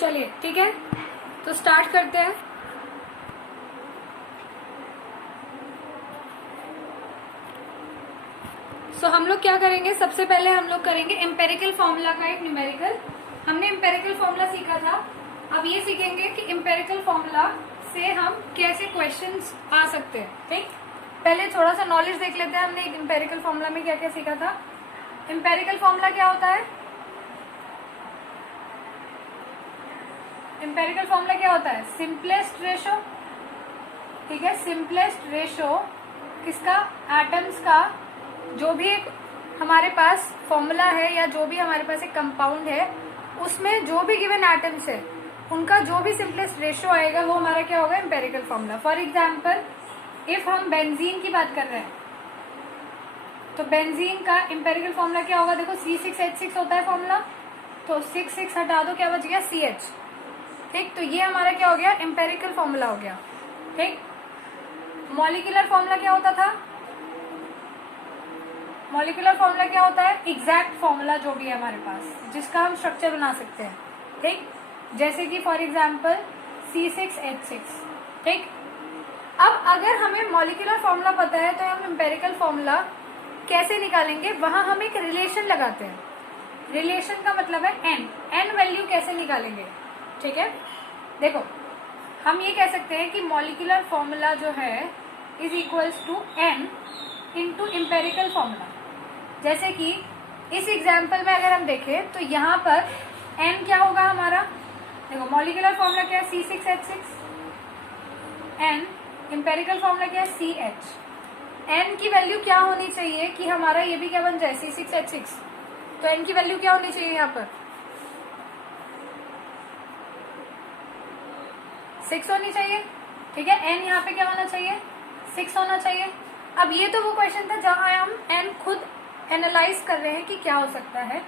चलिए ठीक है, तो स्टार्ट करते हैं। सो हम लोग क्या करेंगे, सबसे पहले हम लोग करेंगे एम्पेरिकल फॉर्मूला का एक न्यूमेरिकल। हमने एम्पेरिकल फॉर्मूला सीखा था, अब ये सीखेंगे कि एम्पेरिकल फॉर्मूला से हम कैसे क्वेश्चंस आ सकते हैं। ठीक, पहले थोड़ा सा नॉलेज देख लेते हैं। हमने एम्पेरिकल फॉर्मूला में क्या क्या सीखा था। एम्पेरिकल फॉर्मूला क्या होता है? एम्पेरिकल फॉर्मूला क्या होता है? Simplest ratio. ठीक है, सिंपलेस्ट रेशो किसका? एटम्स का। जो भी एक हमारे पास फॉर्मूला है या जो भी हमारे पास एक कंपाउंड है, उसमें जो भी गिवन एटम्स है उनका जो भी सिंपलेस्ट रेशो आएगा वो हमारा क्या होगा? Empirical formula. For example, if हम बेंजीन की बात कर रहे हैं तो बेंजीन का एम्पेरिकल फॉर्मूला क्या होगा? देखो C6H6 होता है फॉर्मूला, तो 6 हटा दो, क्या बच गया? CH। ठीक, तो ये हमारा क्या हो गया? एम्पेरिकल फॉर्मूला हो गया। ठीक, मॉलिक्यूलर फॉर्मूला क्या होता था? मॉलिक्यूलर फॉर्मूला क्या होता है? एग्जैक्ट फॉर्मूला जो भी है हमारे पास, जिसका हम स्ट्रक्चर बना सकते हैं। ठीक, जैसे कि फॉर एग्जाम्पल C6H6। ठीक, अब अगर हमें मॉलिक्यूलर फॉर्मूला पता है तो हम एम्पेरिकल फॉर्मूला कैसे निकालेंगे? वहां हम एक रिलेशन लगाते हैं। रिलेशन का मतलब है n वैल्यू कैसे निकालेंगे? ठीक है, देखो हम ये कह सकते हैं कि मॉलिक्यूलर फॉर्मूला जो है is equals to n into empirical formula. जैसे कि इस एग्जाम्पल में अगर हम देखें तो यहाँ पर n क्या होगा हमारा? देखो मॉलिक्यूलर फॉर्मूला क्या है? C6H6। n एम्पेरिकल फॉर्मूला क्या है? CH। n की वैल्यू क्या होनी चाहिए कि हमारा ये भी क्या बन जाए? C6H6। तो n की वैल्यू क्या होनी चाहिए यहाँ पर? 6 होनी चाहिए। ठीक है, n यहाँ पे क्या होना चाहिए? 6 होना चाहिए। अब ये तो वो क्वेश्चन था जहां हम n खुद एनालाइज कर रहे हैं कि क्या हो सकता है।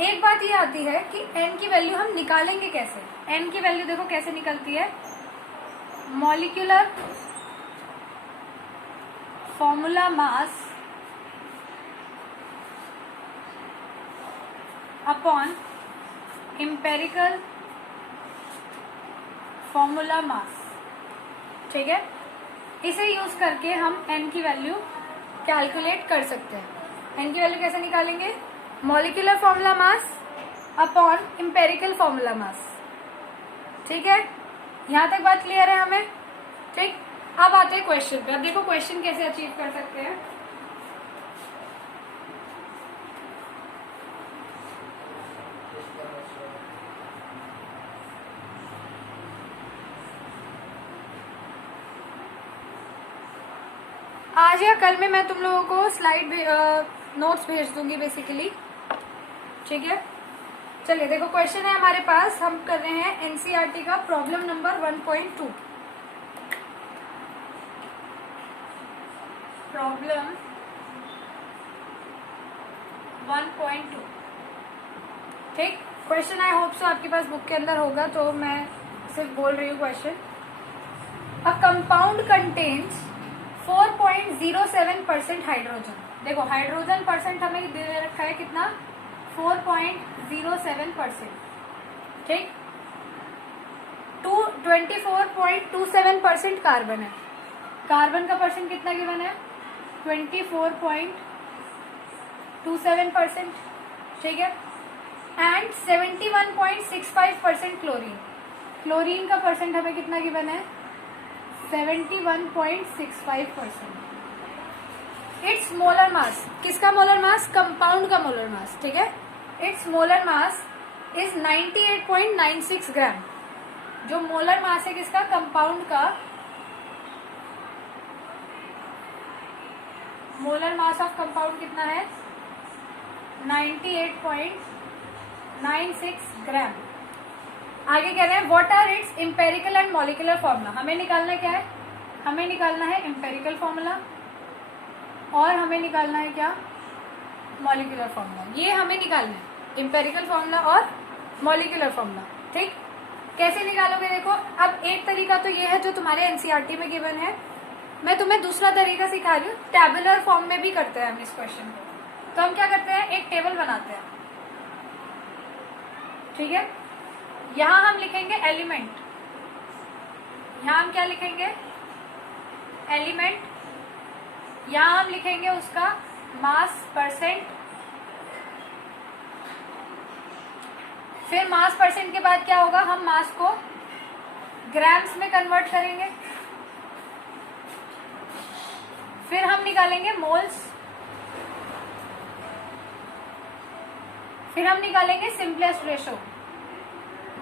एक बात ये आती है कि n की वैल्यू हम निकालेंगे कैसे? n की वैल्यू देखो कैसे निकलती है। Molecular formula mass upon empirical formula mass. ठीक है, इसे यूज करके हम n की वैल्यू कैलकुलेट कर सकते हैं। n की वैल्यू कैसे निकालेंगे? Molecular formula mass upon empirical formula mass. ठीक है, यहां तक बात क्लियर है हमें? ठीक, अब आते हैं क्वेश्चन पे। अब देखो क्वेश्चन कैसे अचीव कर सकते हैं। आज या कल में मैं तुम लोगों को स्लाइड नोट्स भेज दूंगी बेसिकली। ठीक है, चलिए देखो क्वेश्चन है हमारे पास। हम कर रहे हैं एनसीईआरटी का प्रॉब्लम नंबर 1.2। प्रॉब्लम 1.2। ठीक, क्वेश्चन आई होप सो आपके पास बुक के अंदर होगा, तो मैं सिर्फ बोल रही हूँ question. A compound contains 4.07% hydrogen. देखो हाइड्रोजन परसेंट हमें दे रखा है कितना? 4.07%। ठीक, 24.27% कार्बन है। कार्बन का परसेंट कितना गिवन है? 24.27%। ठीक है, एंड 71.65% क्लोरीन। क्लोरीन का परसेंट हमें कितना गिवन है? 71.65%। इट्स मोलर मास, किसका मोलर मास? कंपाउंड का मोलर मास। ठीक है, इट्स मोलर मास इज 98.96 ग्राम। जो मोलर मास है किसका? कंपाउंड का। मोलर मास ऑफ कंपाउंड कितना है? 98.96 ग्राम। आगे कह रहे हैं what are its empirical and molecular formula. हमें निकालना क्या है? हमें निकालना है एम्पेरिकल फॉर्मूला और हमें निकालना है क्या? Molecular formula. ये हमें निकालना है, एम्पेरिकल फॉर्मूला और मॉलिक्यूलर फॉर्मूला। ठीक, कैसे निकालोगे? देखो अब एक तरीका तो ये है जो तुम्हारे एनसीईआरटी में गिवन है। मैं तुम्हें दूसरा तरीका सिखा रही हूँ, टैबुलर फॉर्म में भी करते हैं हम इस क्वेश्चन को। तो हम क्या करते हैं? एक टेबल बनाते हैं। ठीक है, यहां हम लिखेंगे एलिमेंट, यहां हम क्या लिखेंगे, एलिमेंट, यहां हम लिखेंगे उसका मास परसेंट, फिर मास परसेंट के बाद क्या होगा, हम मास को ग्राम्स में कन्वर्ट करेंगे, फिर हम निकालेंगे मोल्स, फिर हम निकालेंगे simplest ratio,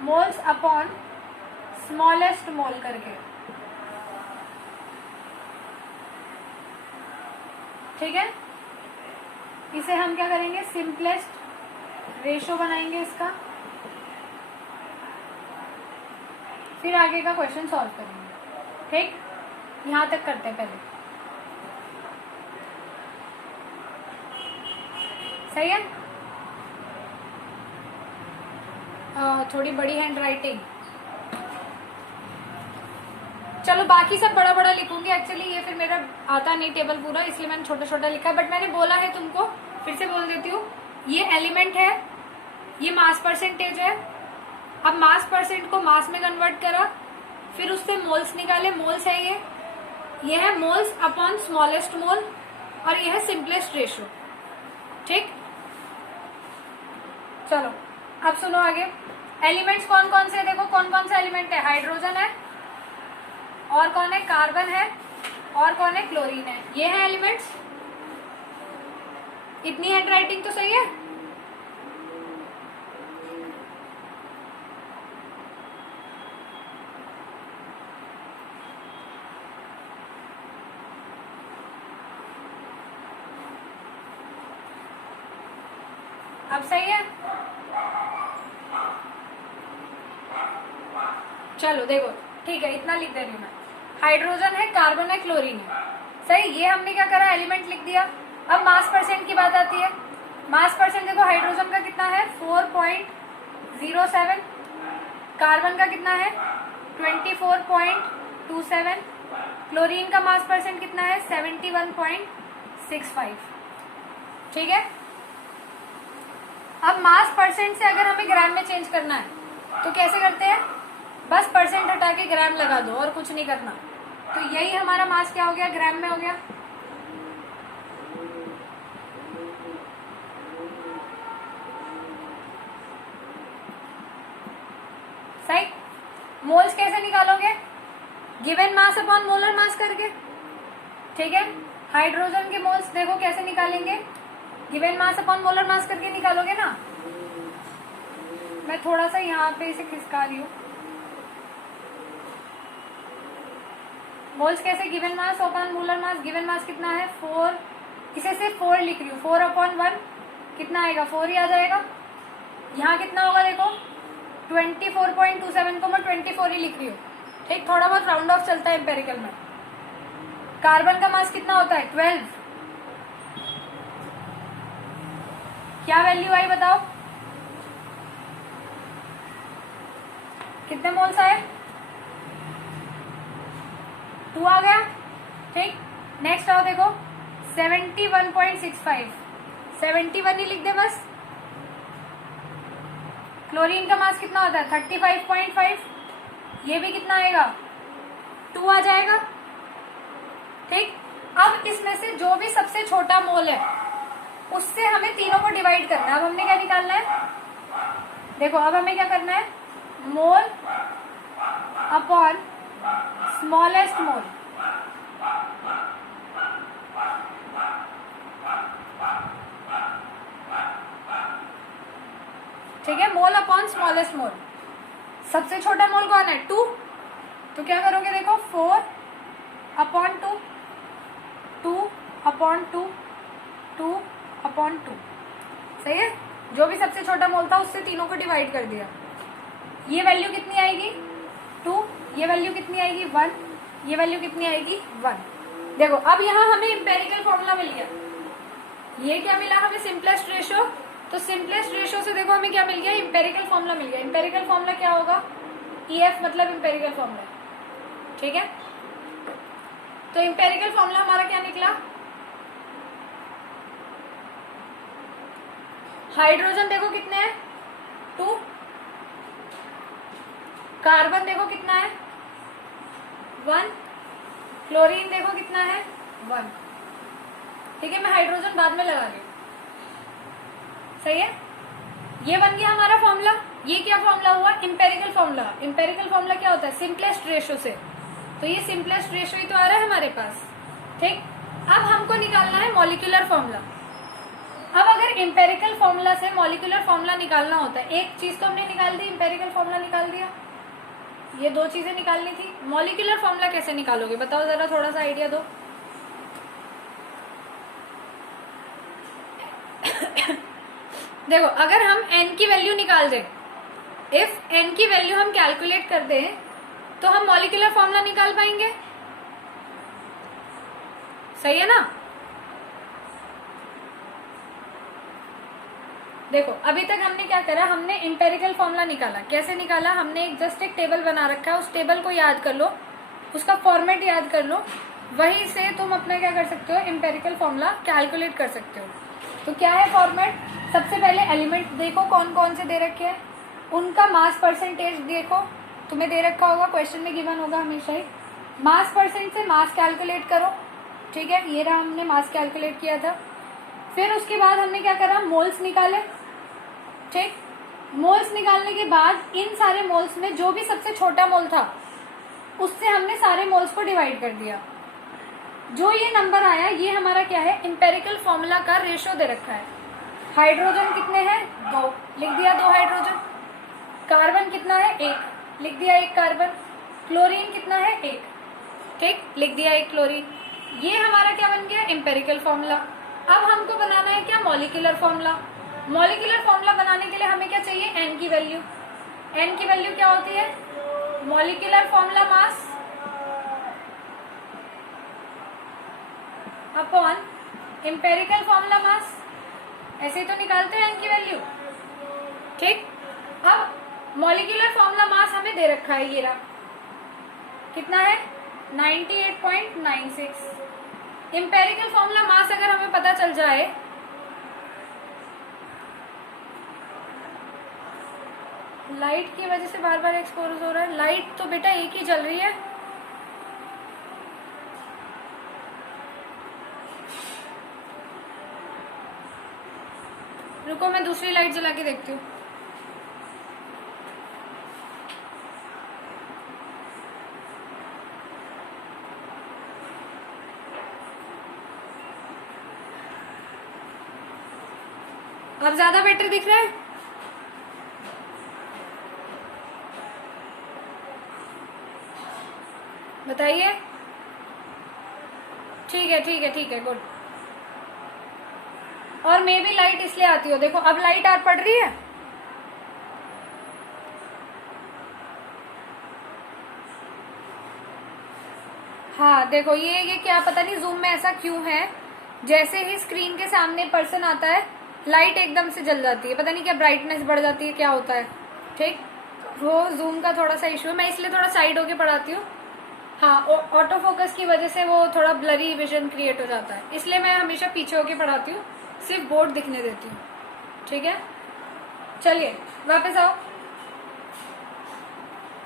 moles upon smallest mole करके, ठीक है। इसे हम क्या करेंगे, सिंपलेस्ट रेशो बनाएंगे इसका, फिर आगे का क्वेश्चन सॉल्व करेंगे, ठीक। यहां तक करते हैं पहले, सही है। थोड़ी बड़ी हैंड राइटिंग, चलो बाकी सब बड़ा बड़ा लिखूंगी, एक्चुअली ये फिर मेरा आता नहीं टेबल पूरा, इसलिए मैंने छोटा छोटा लिखा है, बट मैंने बोला है तुमको, फिर से बोल देती हूँ, ये एलिमेंट है, ये मास परसेंटेज है, अब मास परसेंट को मास में कन्वर्ट करा, फिर उससे मोल्स निकाले, मोल्स है ये है मोल्स अपॉन स्मॉलेस्ट मोल, और ये है सिंपलेस्ट रेशो, ठीक। चलो अब सुनो आगे, एलिमेंट्स कौन कौन से, देखो कौन कौन से एलिमेंट है, हाइड्रोजन है, और कौन है, कार्बन है, और कौन है, क्लोरीन है, ये है एलिमेंट्स। इतनी हैंड राइटिंग तो सही है। अब सही है। चलो देखो, ठीक है, इतना लिख दे रही हूं मैं, हाइड्रोजन है, कार्बन है, क्लोरीन है, सही। ये हमने क्या करा, एलिमेंट लिख दिया। अब मास परसेंट की बात आती है, मास परसेंट देखो, हाइड्रोजन का कितना है 4.07, कार्बन का कितना है 24.27, क्लोरीन का मास परसेंट कितना है 71.65, ठीक है। अब मास परसेंट से अगर हमें ग्राम में चेंज करना है तो कैसे करते हैं, बस परसेंट हटा के ग्राम लगा दो और कुछ नहीं करना, तो यही हमारा मास क्या हो गया, ग्राम में हो गया। सही। मोल्स कैसे निकालोगे, given mass upon molar mass करके, ठीक है। हाइड्रोजन के मोल्स देखो कैसे निकालेंगे, given mass upon molar mass करके निकालोगे ना। मैं थोड़ा सा यहाँ पे इसे खिसका रही हूँ, मोल्स कैसे, given mass upon molar mass, given mass कितना है 4, इसे सिर्फ 4 लिख रही हूँ, 4/1 कितना आएगा 4 ही आ जाएगा। यहाँ कितना होगा देखो 24.27 को मैं 24 ही लिख रही हूँ, ठीक। थोड़ा बहुत राउंड ऑफ चलता है एम्पेरिकल में। कार्बन का मास कितना होता है 12, क्या वैल्यू आई बताओ, कितने मोल्स आए, 2 आ गया, ठीक। नेक्स्ट आओ देखो 71.65, 71 ही लिख दे बस। क्लोरीन का मास कितना होता है 35.5, ये भी कितना आएगा 2 आ जाएगा, ठीक। अब इसमें से जो भी सबसे छोटा मोल है उससे हमें तीनों को डिवाइड करना है। अब हमने क्या निकालना है, देखो अब हमें क्या करना है, मोल अपॉन स्मॉलेस्ट मोल, ठीक है। मोल अपॉन स्मॉलेस्ट मोल, सबसे छोटा मोल कौन है 2, तो क्या करोगे देखो 4/2, 2/2, 2/2, सही है। जो भी सबसे छोटा मोल था उससे तीनों को डिवाइड कर दिया। ये वैल्यू कितनी आएगी 2, ये वैल्यू कितनी आएगी 1, ये वैल्यू कितनी आएगी 1। देखो अब यहाँ हमें इंपेरिकल फॉर्मूला मिल गया, ये क्या मिला हमें सिंपलेस्ट रेशो, तो सिंपलेस्ट रेशो से देखो हमें क्या मिल गया, इंपेरिकल फॉर्मूला मिल गया। इंपेरिकल फॉर्मूला क्या होगा, EF मतलब इंपेरिकल फॉर्मूला, ठीक है। तो इंपेरिकल फॉर्मूला हमारा क्या निकला, हाइड्रोजन देखो कितने हैं 2, कार्बन देखो कितना है 1, क्लोरीन देखो कितना है 1। ठीक है, मैं हाइड्रोजन बाद में लगा रही हूँ। सही है, ये बन गया हमारा फॉर्मूला। ये क्या फॉर्मूला हुआ? Empirical formula. इंपेरिकल फॉर्मूला क्या होता है? सिंपलेस्ट रेशो से। तो ये सिंपलेस्ट रेशो ही तो आ रहा है हमारे पास। ठीक, अब हमको निकालना है मॉलिक्यूलर फॉर्मूला। अब अगर इंपेरिकल फॉर्मूला से मॉलिक्यूलर फॉर्मूला निकालना होता है, एक चीज तो हमने निकाल दी, इंपेरिकल फॉर्मूला निकाल दिया, ये 2 चीजें निकालनी थी। मॉलिक्यूलर फॉर्मूला कैसे निकालोगे बताओ जरा, थोड़ा सा आइडिया दो। देखो, अगर हम n की वैल्यू निकाल दें, इफ n की वैल्यू हम कैलकुलेट कर दें तो हम मॉलिक्यूलर फॉर्मूला निकाल पाएंगे। सही है ना? देखो, अभी तक हमने क्या करा, हमने इंपेरिकल फॉर्मूला निकाला। कैसे निकाला? हमने जस्ट एक टेबल बना रखा है, उस टेबल को याद कर लो, उसका फॉर्मेट याद कर लो, वहीं से तुम अपना क्या कर सकते हो, इंपेरिकल फॉर्मूला कैलकुलेट कर सकते हो। तो क्या है फॉर्मेट? सबसे पहले एलिमेंट देखो कौन कौन से दे रखे हैं, उनका मास परसेंटेज देखो, तुम्हें दे रखा होगा, क्वेश्चन में गिवन होगा हमेशा ही। मास परसेंट से मास कैलकुलेट करो। ठीक है, ये रहा, हमने मास कैलकुलेट किया था। फिर उसके बाद हमने क्या करा, मोल्स निकाले। ठीक, मोल्स निकालने के बाद इन सारे मोल्स में जो भी सबसे छोटा मोल था उससे हमने सारे मोल्स को डिवाइड कर दिया। जो ये नंबर आया ये हमारा क्या है, इंपेरिकल फॉर्मूला का रेशो दे रखा है। हाइड्रोजन कितने हैं? 2, लिख दिया 2 हाइड्रोजन। कार्बन कितना है? 1, लिख दिया 1 कार्बन। क्लोरीन कितना है? 1, ठीक, लिख दिया 1 क्लोरीन। ये हमारा क्या बन गया, इंपेरिकल फॉर्मूला। अब हमको बनाना है क्या, मॉलिक्यूलर फॉर्मूला। मॉलिक्यूलर फॉर्मूला बनाने के लिए हमें क्या चाहिए, n की वैल्यू। n की वैल्यू क्या होती है, molecular formula mass upon empirical formula mass. ऐसे ही तो निकालते हैं n की वैल्यू। ठीक, अब मॉलिक्यूलर फॉर्मूला मास हमें दे रखा है, ये रहा, कितना है 98.96। इंपेरिकल फॉर्मूला मास अगर हमें पता चल जाए, लाइट की वजह से बार बार एक्सपोज हो रहा है। लाइट तो बेटा एक ही जल रही है। रुको, मैं दूसरी लाइट जला के देखती हूँ। अब ज्यादा बेटर दिख रहा है? बताइए। ठीक है, ठीक है, ठीक है, गुड। और मे भी लाइट इसलिए आती हो, देखो अब लाइट आ पड़ रही है। हाँ देखो, ये क्या पता नहीं जूम में ऐसा क्यों है, जैसे ही स्क्रीन के सामने पर्सन आता है लाइट एकदम से जल जाती है, पता नहीं क्या ब्राइटनेस बढ़ जाती है, क्या होता है। ठीक, वो जूम का थोड़ा सा इशू है, मैं इसलिए थोड़ा साइड होके पढ़ाती हूँ। हाँ, ऑटो फोकस की वजह से वो थोड़ा ब्लरी विजन क्रिएट हो जाता है, इसलिए मैं हमेशा पीछे होके पढ़ाती हूँ, सिर्फ बोर्ड दिखने देती हूँ। ठीक है, चलिए वापस आओ।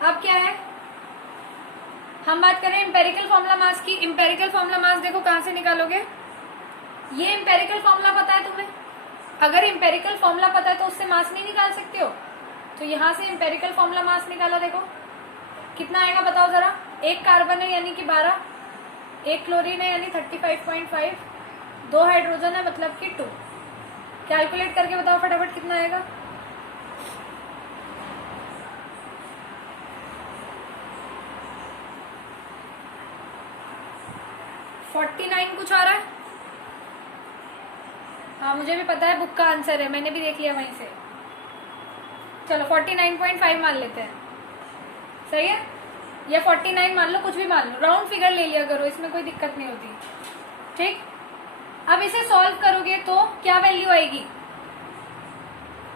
अब क्या है, हम बात करें इंपेरिकल फॉर्मूला मास की। इंपेरिकल फॉर्मूला मास देखो कहाँ से निकालोगे, ये इंपेरिकल फॉर्मूला पता है तुम्हें? अगर इंपेरिकल फॉर्मूला पता है तो उससे मास नहीं निकाल सकते हो, तो यहाँ से इंपेरिकल फॉर्मूला मास निकाला, देखो कितना आएगा बताओ जरा। 1 कार्बन है यानी कि 12, 1 क्लोरीन है यानी 35.5, 2 हाइड्रोजन है मतलब कि 2। कैलकुलेट करके बताओ फटाफट कितना आएगा। $49 कुछ आ रहा है। हाँ मुझे भी पता है, बुक का आंसर है, मैंने भी देख लिया वहीं से। चलो 49.5 मान लेते हैं, सही है, या 49 मान लो, कुछ भी मान लो, राउंड फिगर ले लिया करो, इसमें कोई दिक्कत नहीं होती। ठीक, अब इसे सॉल्व करोगे तो क्या वैल्यू आएगी,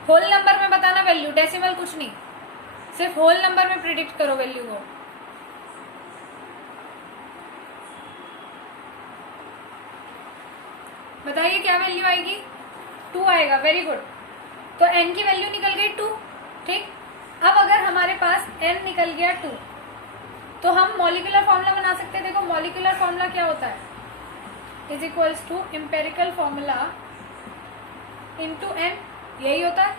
होल नंबर में बताना वैल्यू, डेसिमल कुछ नहीं, सिर्फ होल नंबर में प्रिडिक्ट करो वैल्यू को। बताइए क्या वैल्यू आएगी, 2 आएगा, वेरी गुड। तो n की वैल्यू निकल गई 2। ठीक, अब अगर हमारे पास n निकल गया 2, तो हम मॉलिक्यूलर फॉर्मूला बना सकते हैं। देखो मॉलिक्यूलर फॉर्मूला क्या होता है, is equals to empirical formula into n, यही होता है।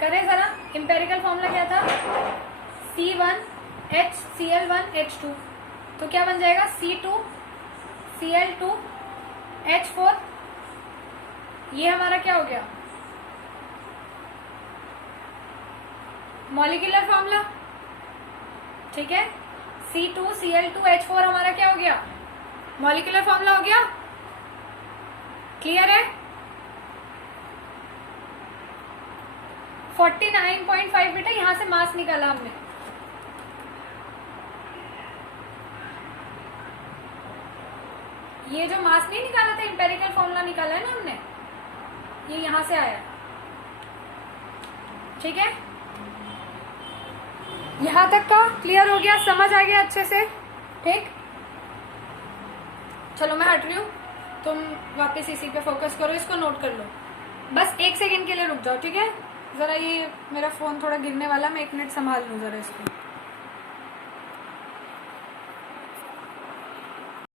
करें जरा, एम्पेरिकल फॉर्मूला क्या था, C1Cl1H2, तो क्या बन जाएगा C2Cl2H4, ये हमारा क्या हो गया मॉलिक्यूलर फॉर्मूला, ठीक है। C2Cl2H4 हमारा क्या हो गया मॉलिक्यूलर फॉर्मूला हो गया, क्लियर है। 49.5 बेटा यहां से मास निकाला हमने, ये जो मास नहीं निकाला था, एम्पेरिकल फॉर्मूला निकाला है ना हमने, ये यहां से आया, ठीक है। यहां तक का क्लियर हो गया, समझ आ गया अच्छे से, ठीक। चलो मैं हट रही हूँ, तुम वापस इसी पे फोकस करो, इसको नोट कर लो, बस 1 सेकेंड के लिए रुक जाओ, ठीक है। जरा ये मेरा फोन थोड़ा गिरने वाला, मैं 1 मिनट संभाल लूँ जरा इसको।